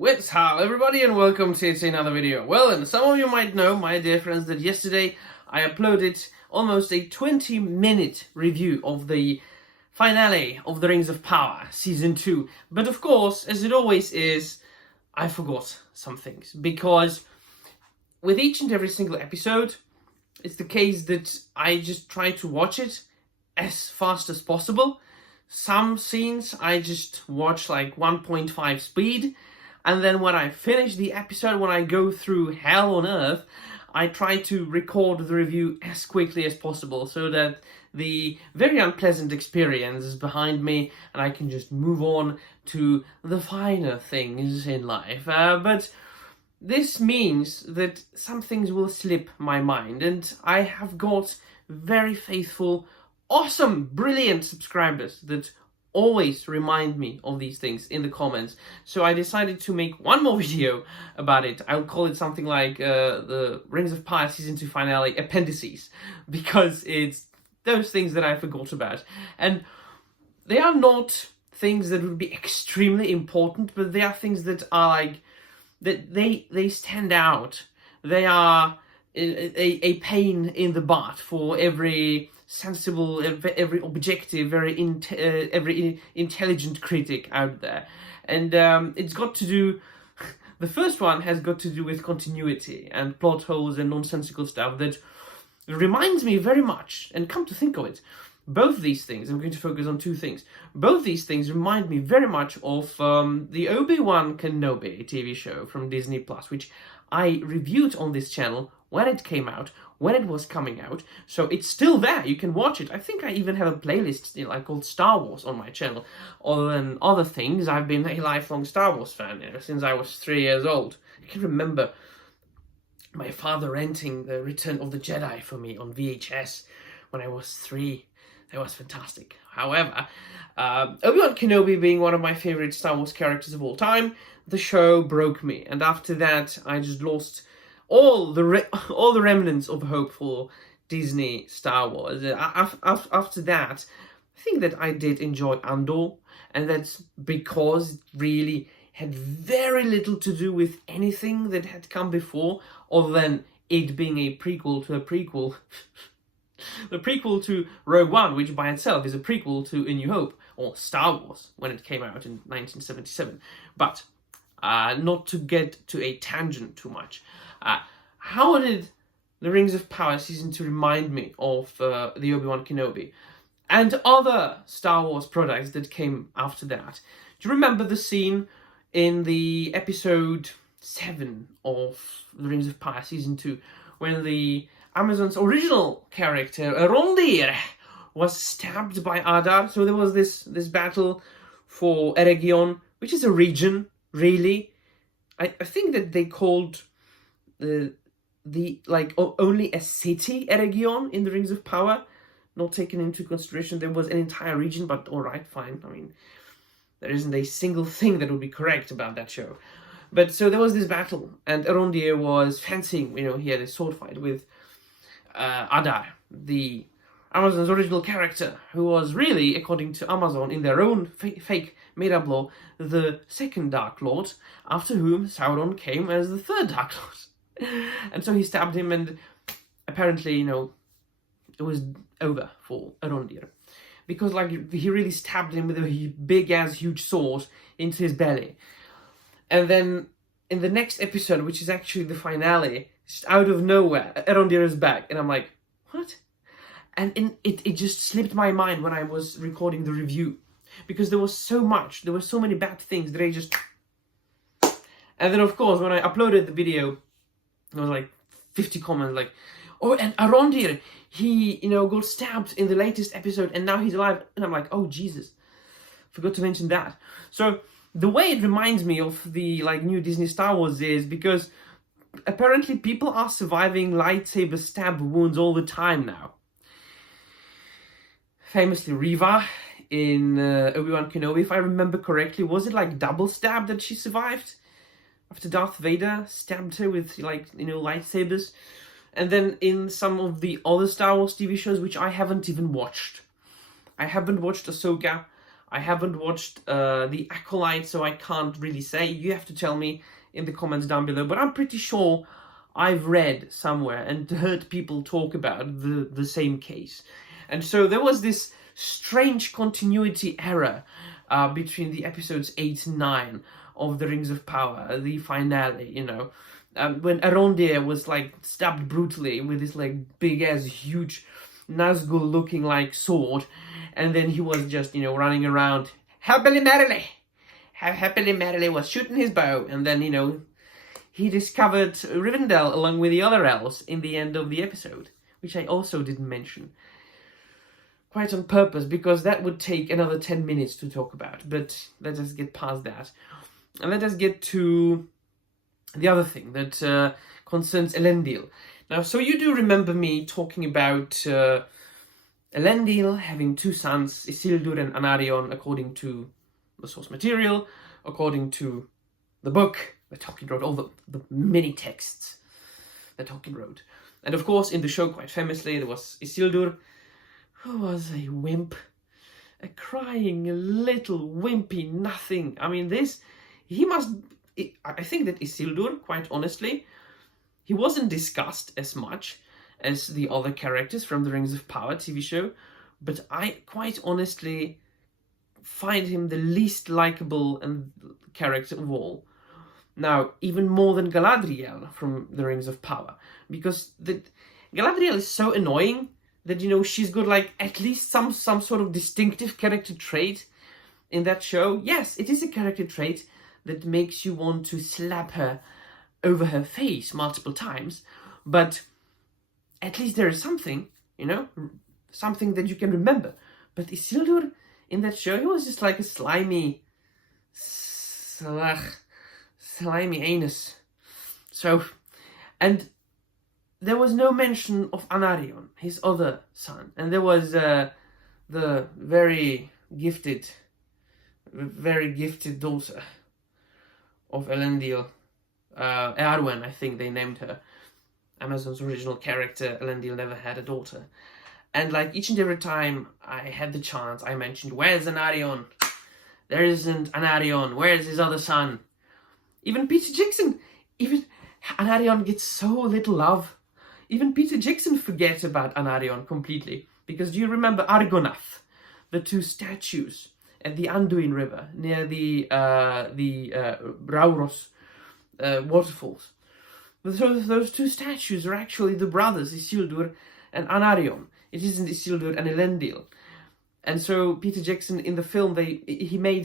What's how everybody, and welcome to another video. Well, and some of you might know, my dear friends, that yesterday I uploaded almost a 20-minute review of the finale of The Rings of Power Season 2. But of course, as it always is, I forgot some things. Because with each and every single episode, it's the case that I just try to watch it as fast as possible. Some scenes I just watch like 1.5 speed. And then when I finish the episode, when I go through hell on earth, I try to record the review as quickly as possible so that the very unpleasant experience is behind me and I can just move on to the finer things in life. But this means that some things will slip my mind, and I have got very faithful, awesome, brilliant subscribers that always remind me of these things in the comments. So I decided to make one more video about it. I'll call it something like the Rings of Power Season 2 finale appendices, because it's those things that I forgot about. And they are not things that would be extremely important, but they are things that are like, that they stand out. They are a pain in the butt for every sensible, every objective, every intelligent critic out there. And it's got to do, the first one has got to do with continuity and plot holes and nonsensical stuff that reminds me very much, and come to think of it, both these things, I'm going to focus on two things, both these things remind me very much of the Obi-Wan Kenobi TV show from Disney+, which I reviewed on this channel when it came out, when it was coming out, so it's still there, you can watch it. I think I even have a playlist called Star Wars on my channel. Other than other things, I've been a lifelong Star Wars fan since I was 3 years old. I can remember my father renting the Return of the Jedi for me on VHS when I was 3. That was fantastic. However, Obi-Wan Kenobi being one of my favorite Star Wars characters of all time, the show broke me, and after that I just lost all the remnants of hope for Disney Star Wars. After that, I think that I did enjoy Andor, and that's because it really had very little to do with anything that had come before, other than it being a prequel to a prequel. The prequel to Rogue One, which by itself is a prequel to A New Hope, or Star Wars, when it came out in 1977. But not to get to a tangent too much. How did The Rings of Power Season 2 remind me of the Obi-Wan Kenobi and other Star Wars products that came after that? Do you remember the scene in the episode 7 of The Rings of Power Season 2 when the Amazon's original character, Arondir, was stabbed by Adar? So there was this battle for Eregion, which is a region, really. I think that they called only a city Eregion in the Rings of Power, not taken into consideration. There was an entire region, but alright, fine. I mean, there isn't a single thing that would be correct about that show. But so there was this battle, and Arondir was fencing, he had a sword fight with Adar, the Amazon's original character, who was really, according to Amazon, in their own fake made-up lore, the second Dark Lord, after whom Sauron came as the third Dark Lord. And so he stabbed him, and apparently, it was over for Arondir. Because, he really stabbed him with a big-ass huge sword into his belly. And then, in the next episode, which is actually the finale, just out of nowhere, Arondir is back. And I'm like, what? And it just slipped my mind when I was recording the review. Because there was so many bad things that I just... And then, of course, when I uploaded the video, there was 50 comments oh, and Arondir, he, got stabbed in the latest episode and now he's alive. And I'm like, oh, Jesus. Forgot to mention that. So the way it reminds me of the new Disney Star Wars is because apparently people are surviving lightsaber stab wounds all the time now. Famously, Reva in Obi-Wan Kenobi, if I remember correctly, was it double stab that she survived? After Darth Vader stabbed her with lightsabers. And then in some of the other Star Wars TV shows, which I haven't even watched. I haven't watched Ahsoka. I haven't watched The Acolyte, so I can't really say. You have to tell me in the comments down below. But I'm pretty sure I've read somewhere and heard people talk about the same case. And so there was this strange continuity error between the episodes 8 and 9 of The Rings of Power, the finale, you know. When Arondir was like stabbed brutally with this like big ass huge Nazgul looking like sword, and then he was just, you know, running around happily merrily was shooting his bow, and then, you know, he discovered Rivendell along with the other elves in the end of the episode, which I also didn't mention. Quite on purpose, because that would take another 10 minutes to talk about, but let us get past that. And let us get to the other thing that concerns Elendil. Now, so you do remember me talking about Elendil having two sons, Isildur and Anarion, according to the source material, according to the book that Tolkien wrote, all the many texts that Tolkien wrote. And of course, in the show, quite famously, there was Isildur, who was a wimp, a crying little wimpy nothing. I mean, I think that Isildur, quite honestly, he wasn't discussed as much as the other characters from the Rings of Power TV show, but I quite honestly find him the least likable and character of all. Now, even more than Galadriel from the Rings of Power, because Galadriel is so annoying that, you know, she's got like at least some sort of distinctive character trait in that show. Yes, it is a character trait that makes you want to slap her over her face multiple times, but at least there is something, you know, something that you can remember. But Isildur in that show, he was just like a slimy anus. So, and there was no mention of Anarion, his other son, and there was the very gifted daughter of Elendil, Eowyn, I think they named her. Amazon's original character, Elendil, never had a daughter. And like each and every time I had the chance, I mentioned, where's Anarion? There isn't Anarion. Where's his other son? Even Peter Jackson, Anarion gets so little love. Even Peter Jackson forgets about Anarion completely. Because do you remember Argonath? The two statues at the Anduin River near the Brauros waterfalls. Those two statues are actually the brothers, Isildur and Anarion. It isn't Isildur and Elendil. And so Peter Jackson in the film, he made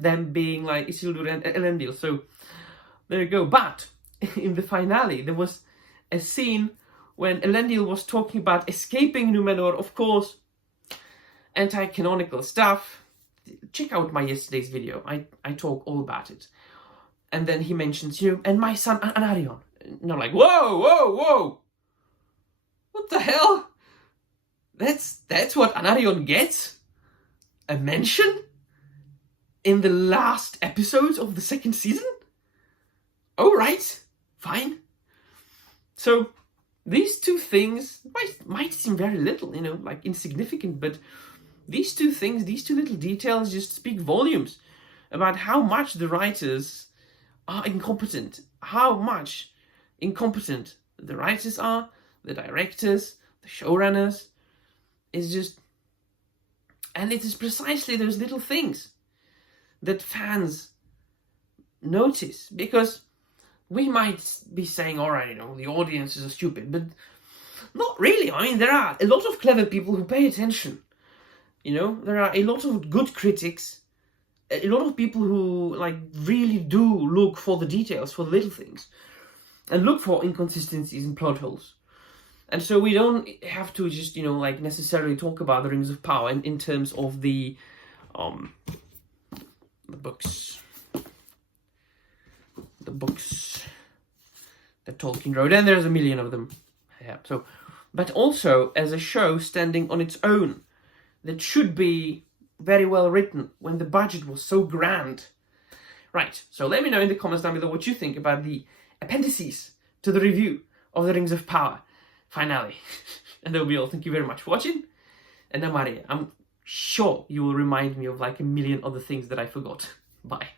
them being like Isildur and Elendil. So there you go. But in the finale, there was a scene when Elendil was talking about escaping Numenor. Of course, anti-canonical stuff. Check out my yesterday's video. I talk all about it. And then he mentions, you know, and my son Anarion. And I'm like, whoa! What the hell? That's what Anarion gets? A mention? In the last episode of the second season? Alright, fine. So, these two things might seem very little, you know, like insignificant, but these two things, these two little details just speak volumes about how much the writers are incompetent. How much incompetent the writers are, the directors, the showrunners. It's just... And it is precisely those little things that fans notice. Because we might be saying, alright, you know, the audiences are stupid, but not really. I mean, there are a lot of clever people who pay attention. You know, there are a lot of good critics, a lot of people who, like, really do look for the details, for the little things, and look for inconsistencies and plot holes. And so we don't have to just, you know, like, necessarily talk about the Rings of Power in terms of the books. The books that Tolkien wrote, and there's a million of them. Yeah, so, but also as a show standing on its own, that should be very well written when the budget was so grand. Right, so let me know in the comments down below what you think about the appendices to the review of the Rings of Power finale. And that will be all. Thank you very much for watching. And I'm out of here. sure you will remind me of like a million other things that I forgot. Bye.